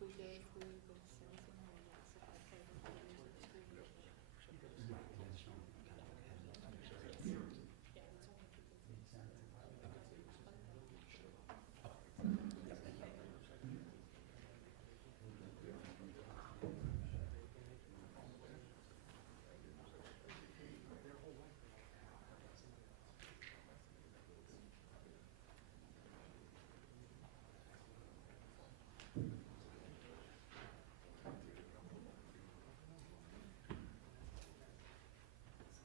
we go through the sentencing or not, so I pay them 4 years of experience. Right, and that's not kind of Yeah, it's only because it's.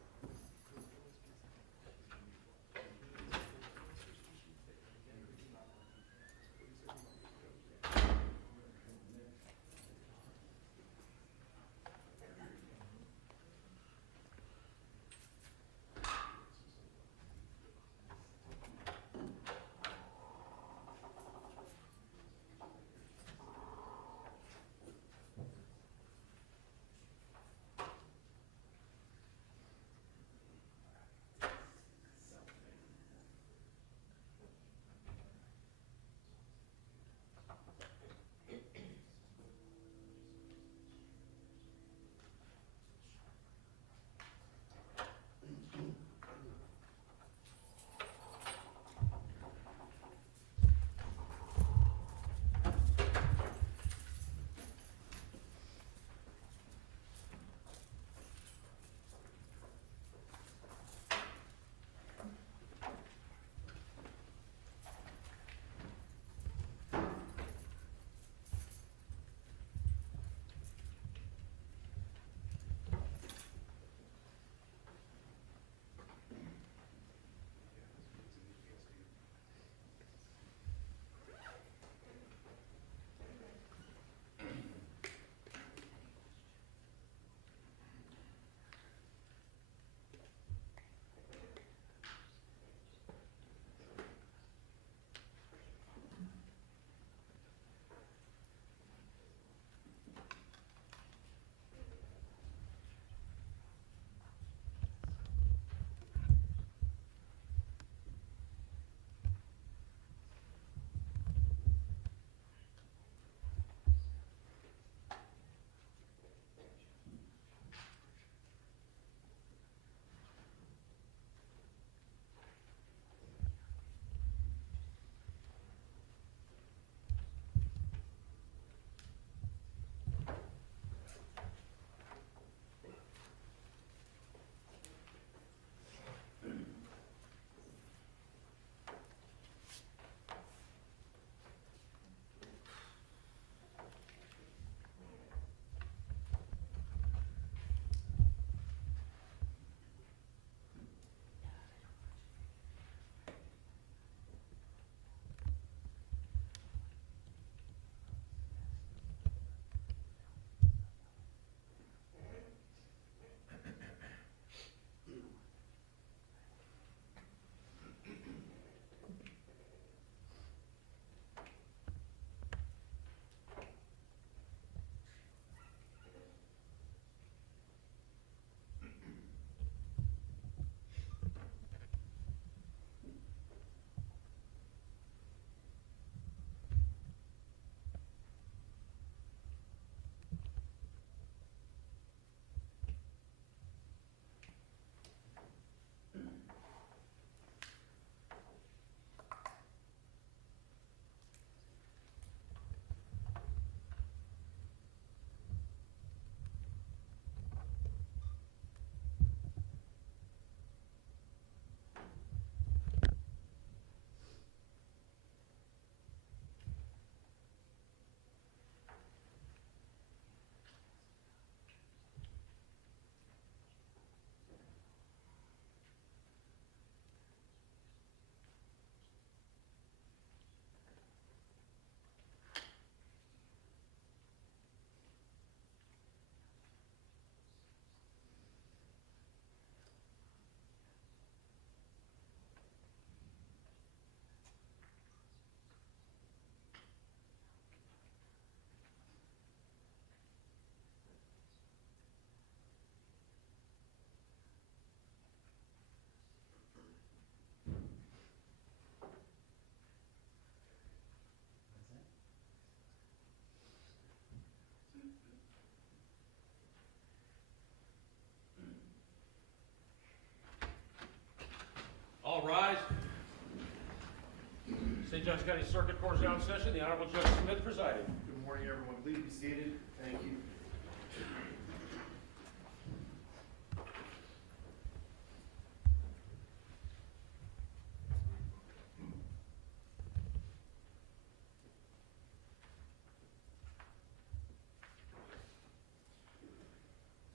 Johnson County Circuit Court is now in session. The Honorable Judge Smith presiding. Good morning, everyone. Please be seated. Thank you.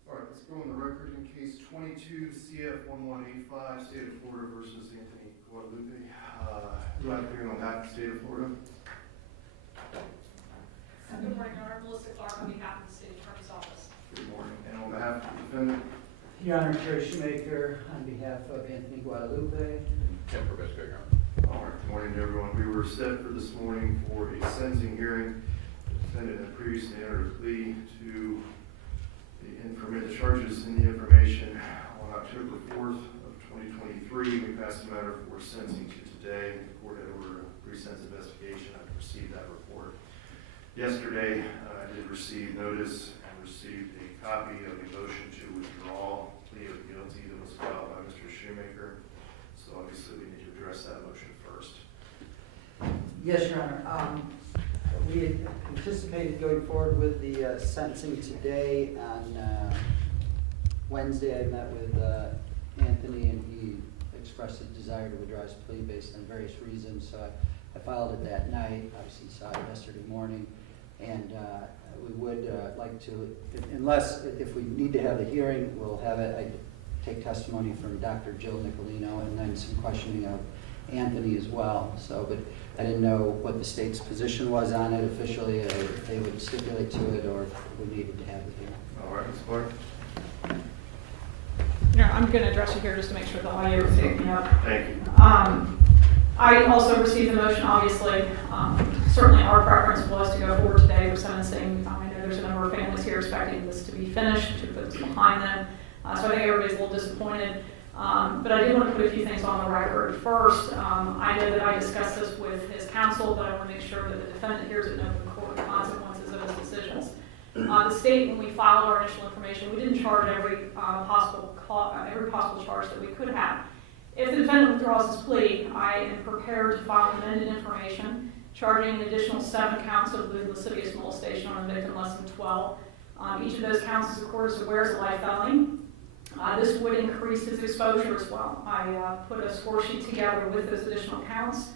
All right, let's go on the record in case 22 CF 1185, State of Florida versus Anthony Guadalupe. Do I have a hearing on behalf of the State of Florida? Good morning, Your Honor. Melissa Clark on behalf of the State Attorney's Office. Good morning. And on behalf of the defendant? Your Honor, Terry Shoemaker, on behalf of Anthony Guadalupe. Ken Probesco, Your Honor. All right, good morning to everyone. We were set for this morning for a sentencing hearing. The defendant had previously entered a plea to the charges in the information on October 4th of 2023. We passed the matter for sentencing to today. The court had ordered a pre-sentence investigation. I've received that report. Yesterday, I did receive notice and received a copy of a motion to withdraw plea of guilty that was filed by Mr. Shoemaker. So obviously, we need to address that motion first. Yes, Your Honor. We had anticipated going forward with the sentencing today. On Wednesday, I met with Anthony, and he expressed his desire to withdraw his plea based on various reasons. So I filed it that night. Obviously, saw it yesterday morning. And we would like to, if we need to have a hearing, we'll have it. I take testimony from Dr. Jill Nicolino and then some questioning of Anthony as well. So, but I didn't know what the state's position was on it officially, if they would stipulate to it, or if we needed to have the hearing. All right, Ms. Clark. I'm going to address you here just to make sure the audio is picking up. Thank you. I also received the motion, obviously. Certainly our preference was to go forward today with sentencing. I know there's a number of families here expecting this to be finished, to put this behind them. So I think everybody's a little disappointed. But I did want to put a few things on the record. First, I know that I discussed this with his counsel, but I want to make sure that the defendant hears it in open court, the consequences of his decisions. The state, when we filed our initial information, we didn't charge every possible charge that we could have. If the defendant withdraws his plea, I am prepared to file amended information charging an additional 7 counts of lewd lascivious molestation on a victim less than 12. Each of those counts, as the court is aware, is a life felony. This would increase his exposure as well. I put a score sheet together with those additional counts.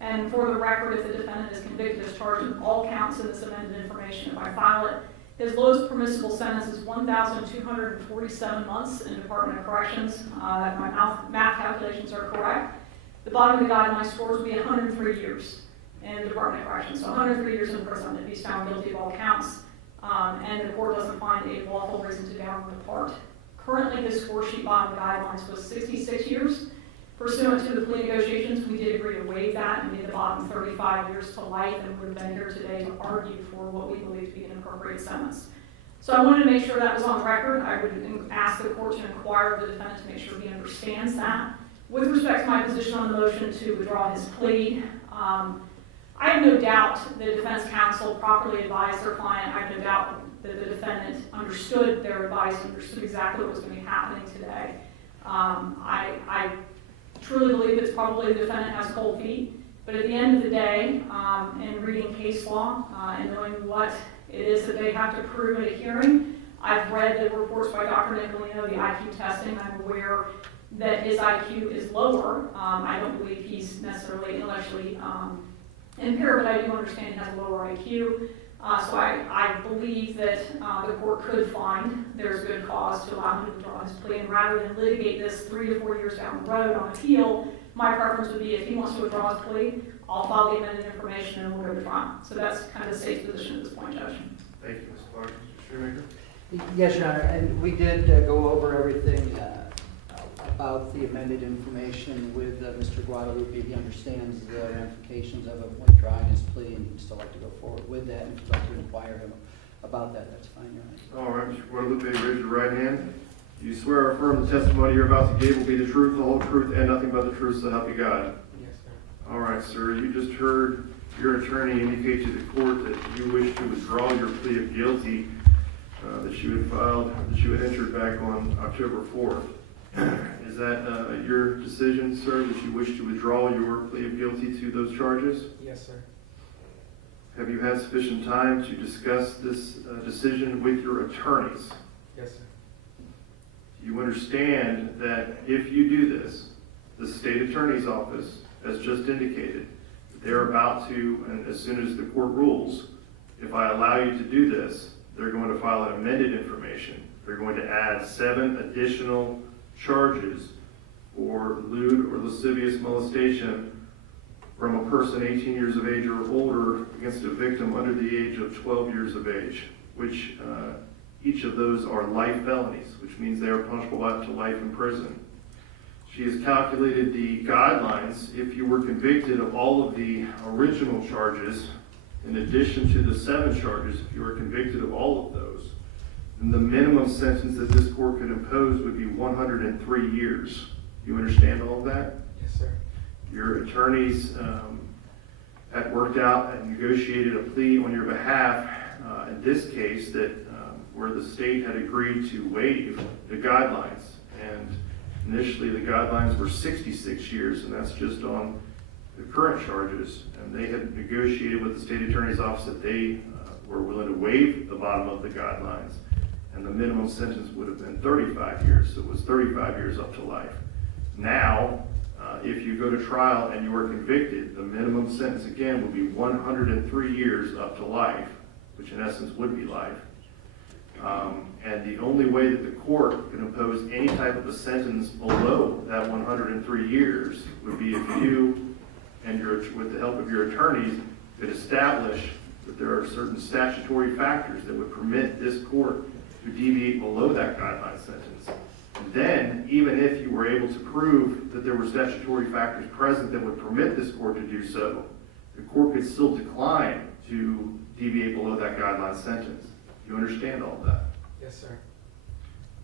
And for the record, if the defendant is convicted as charged in all counts in this amended information, if I file it, his lowest permissible sentence is 1,247 months in Department of Corrections. If my math calculations are correct, the bottom of the guideline scores would be 103 years in the Department of Corrections. So 103 years in prison if he's found guilty of all counts, and the court doesn't find a lawful reason to downward depart. Currently, his score sheet bottom of the guidelines was 66 years. Pursuant to the plea negotiations, we did agree to waive that and made the bottom 35 years to life, and would have been here today to argue for what we believe to be an appropriate sentence. So I wanted to make sure that was on record. I would ask the court to inquire of the defendant to make sure he understands that. With respect to my position on the motion to withdraw his plea, I have no doubt the defense counsel properly advised their client. I have no doubt that the defendant understood their advice, understood exactly what was going to be happening today. I truly believe it's probably the defendant has cold feet, but at the end of the day, in reading case law and knowing what it is that they have to prove at a hearing, I've read the reports by Dr. Nicolino, the IQ testing. I'm aware that his IQ is lower. I don't believe he's necessarily intellectually impaired, but I do understand he has a lower IQ. So I believe that the court could find there's good cause to allow him to withdraw his plea, and rather than litigate this 3 to 4 years down the road on appeal, my preference would be if he wants to withdraw his plea, I'll file the amended information and we'll go to trial. So that's kind of the state's position at this point, Judge. Thank you, Ms. Clark. Mr. Shoemaker? Yes, Your Honor, and we did go over everything about the amended information with Mr. Guadalupe. He understands the ramifications of withdrawing his plea, and he'd still like to go forward with that. And if you'd like to inquire him about that, that's fine, Your Honor. All right, Mr. Guadalupe, raise your right hand. Do you swear or affirm the testimony you're about to give will be the truth, the whole truth, and nothing but the truth, so help you God? Yes, sir. All right, sir. You just heard your attorney indicate to the court that you wish to withdraw your plea of guilty that you had filed, that you had entered back on October 4th. Is that your decision, sir, that you wish to withdraw your plea of guilty to those charges? Yes, sir. Have you had sufficient time to discuss this decision with your attorneys? Yes, sir. Do you understand that if you do this, the state attorney's office has just indicated that they're about to, and as soon as the court rules, if I allow you to do this, they're going to file an amended information. They're going to add 7 additional charges for lewd or lascivious molestation from a person 18 years of age or older against a victim under the age of 12 years of age, which each of those are life felonies, which means they are punishable up to life in prison. She has calculated the guidelines. If you were convicted of all of the original charges, in addition to the 7 charges, if you were convicted of all of those, then the minimum sentence that this court could impose would be 103 years. You understand all of that? Yes, sir. Your attorneys had worked out and negotiated a plea on your behalf in this case that where the state had agreed to waive the guidelines. And initially the guidelines were 66 years, and that's just on the current charges. And they had negotiated with the state attorney's office that they were willing to waive the bottom of the guidelines. And the minimum sentence would have been 35 years. So it was 35 years up to life. Now, if you go to trial and you are convicted, the minimum sentence again would be 103 years up to life, which in essence would be life. And the only way that the court can impose any type of a sentence below that 103 years would be if you and with the help of your attorneys could establish that there are certain statutory factors that would permit this court to deviate below that guideline sentence. And then, even if you were able to prove that there were statutory factors present that would permit this court to do so, the court could still decline to deviate below that guideline sentence. Do you understand all of that? Yes, sir.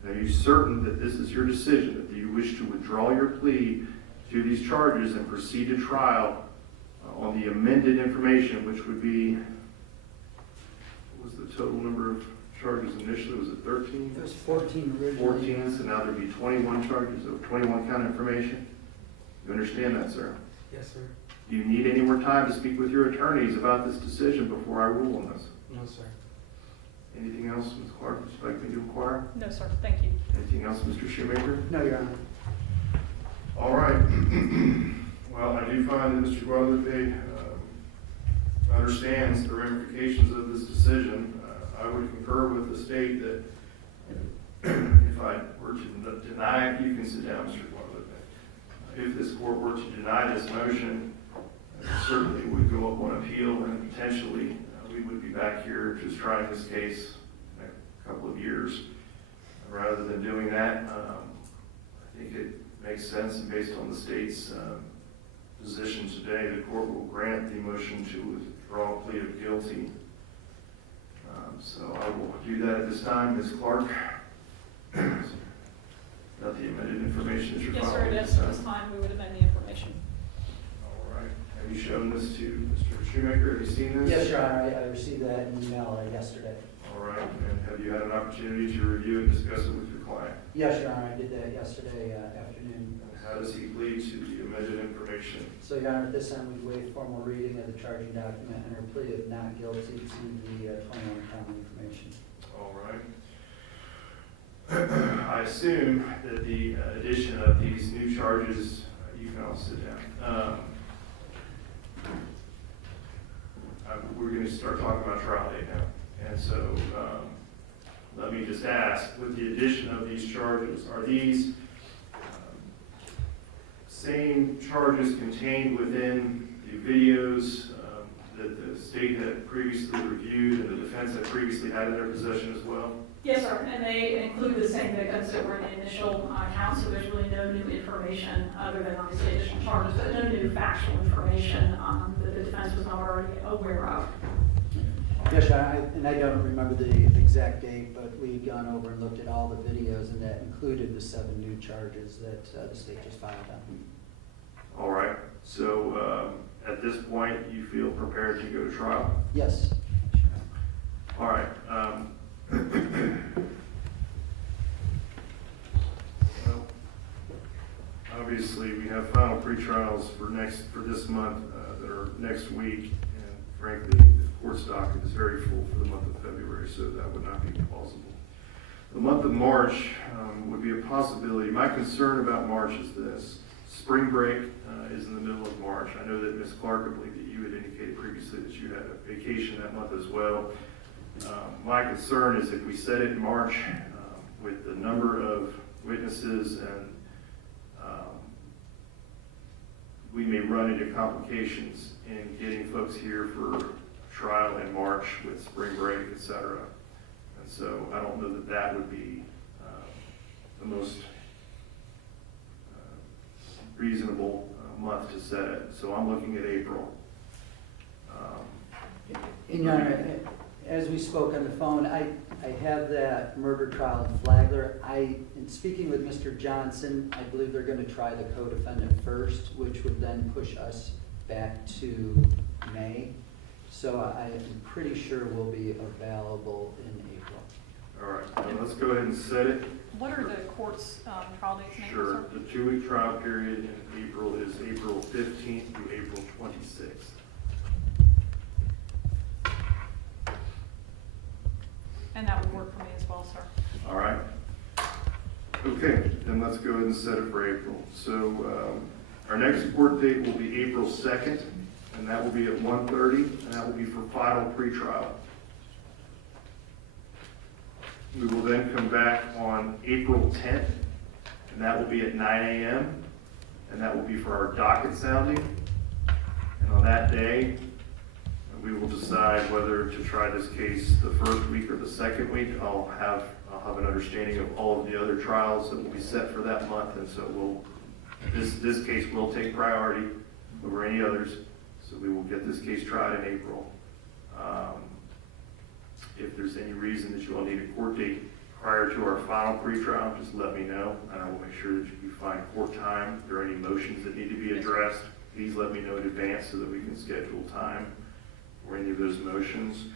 Are you certain that this is your decision, that you wish to withdraw your plea to these charges and proceed to trial on the amended information, which would be, what was the total number of charges initially? Was it 13? It was 14 originally. 14, so now there'd be 21 charges of 21 count information. You understand that, sir? Yes, sir. Do you need any more time to speak with your attorneys about this decision before I rule on this? No, sir. Anything else, Ms. Clark, would you like me to inquire? No, sir, thank you. Anything else, Mr. Shoemaker? No, Your Honor. All right. Well, I do find that Mr. Guadalupe understands the ramifications of this decision. I would concur with the state that if I were to deny, you can sit down, Mr. Guadalupe. If this court were to deny this motion, it certainly would go up on appeal, and potentially we would be back here just trying this case in a couple of years. Rather than doing that, I think it makes sense, and based on the state's position today, the court will grant the motion to withdraw a plea of guilty. So I will do that at this time. Ms. Clark, got the amended information that you're Yes, sir, following? it is. At this time, we would amend the information. All right. Have you shown this to Mr. Shoemaker? Have you seen this? Yes, Your Honor, I received that in email yesterday. All right. And have you had an opportunity to review and discuss it with your client? Yes, Your Honor, I did that yesterday afternoon. And how does he plead to the amended information? So, Your Honor, at this time, we waive formal reading of the charging document and her plea of not guilty to the 21 count information. All right. I assume that the addition of these new charges, you can all sit down. We're going to start talking about trial date now. And so let me just ask, with the addition of these charges, are these same charges contained within the videos that the state had previously reviewed and the defense had previously had in their possession as well? Yes, sir, and they include the same victims that were in the initial count, so there's really no new information other than obviously additional charges, but no new factual information that the defense was not already aware of. Yes, Your Honor, and I don't remember the exact date, but we had gone over and looked at all the videos, and that included the 7 new charges that the state just filed on. All right, so at this point, you feel prepared to go to trial? Yes. All right. Well, trials for this month that are next week. And frankly, the court's docket is very full for the month of February, so that would not be plausible. The month of March would be a possibility. My concern about March is this. Spring break is in the middle of March. I know that Ms. Clark, I believe that you had indicated previously that you had a vacation that month as well. My concern is if we set it in March with the number of witnesses and we may run into complications in getting folks here for trial in March with spring break, et cetera. And so I don't know that that would be the most reasonable month to set it. So I'm looking at April. And Your Honor, as we spoke on the phone, I have that murder trial in Flagler. In speaking with Mr. Johnson, I believe they're going to try the co-defendant first, which would then push us back to May. So I am pretty sure we'll be available in April. All right, now let's go ahead and set it. What are the court's trial dates in April, Sure. sir? The 2-week trial period in April is April 15th through April 26th. And that would work for me as well, sir. All right. Okay, then let's go ahead and set it for April. So our next court date will be April 2nd, and that will be at 1:30, and that will be for final pretrial. We will then come back on April 10th, and that will be at 9 a.m., and that will be for our docket sounding. And on that day, we will decide whether to try this case the first week or the second week. I'll have an understanding of all of the other trials that will be set for that month, and so this case will take priority over any others. So we will get this case tried in April. If there's any reason that you all need a court date prior to our final pretrial, just let me know, and I will make sure that you find court time. If there are any motions that need to be addressed, please let me know in advance so that we can schedule time for any of those motions.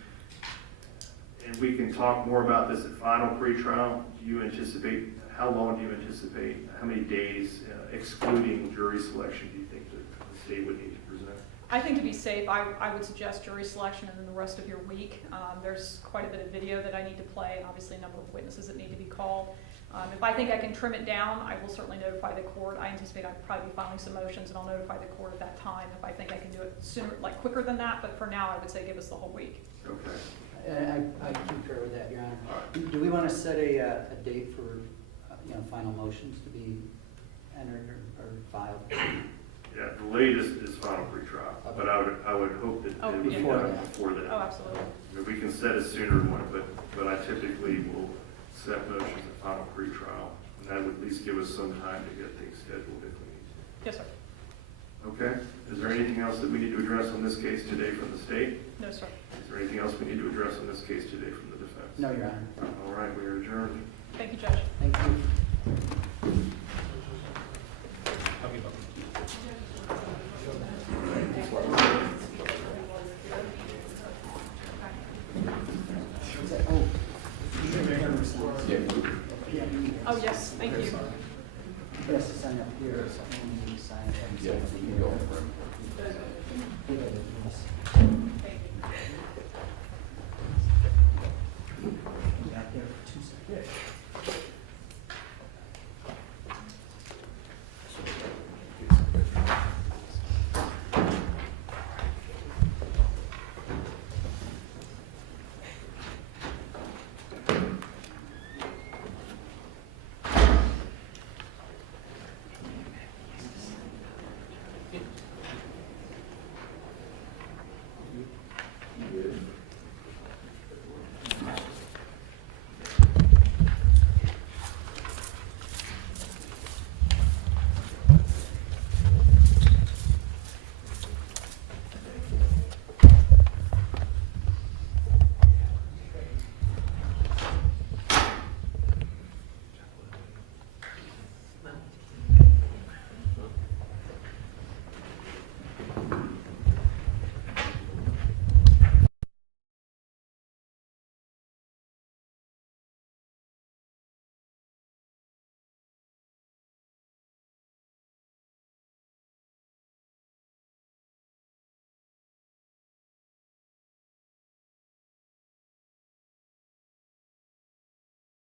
And we can talk more about this at final pretrial. Do you anticipate, how long do you anticipate, how many days, excluding jury selection, do you think that the state would need to present? I think to be safe, I would suggest jury selection and then the rest of your week. There's quite a bit of video that I need to play, and obviously a number of witnesses that need to be called. If I think I can trim it down, I will certainly notify the court. I anticipate I'd probably be filing some motions, and I'll notify the court at that time if I think I can do it sooner, like quicker than that. But for now, I would say give us the whole week. Okay. And I concur with that, Your Honor. All right. Do we want to set a date for, final motions to be entered or filed? Yeah, the latest is final pretrial, but I would hope that Oh, it would be before done that. before that. Oh, absolutely. I mean, we can set it sooner than one, but I typically will set motions at final pretrial, and that would at least give us some time to get things scheduled if we need Yes, sir. to. Okay? Is there anything else that we need to address on this case today from the state? No, sir. Is there anything else we need to address on this case today from the defense? No, Your Honor. All right, we are adjourned. Thank you, Judge. Thank you. Oh, yes, thank you. Yes, sign up here, and you sign up. Yeah, you can go for it. Yes.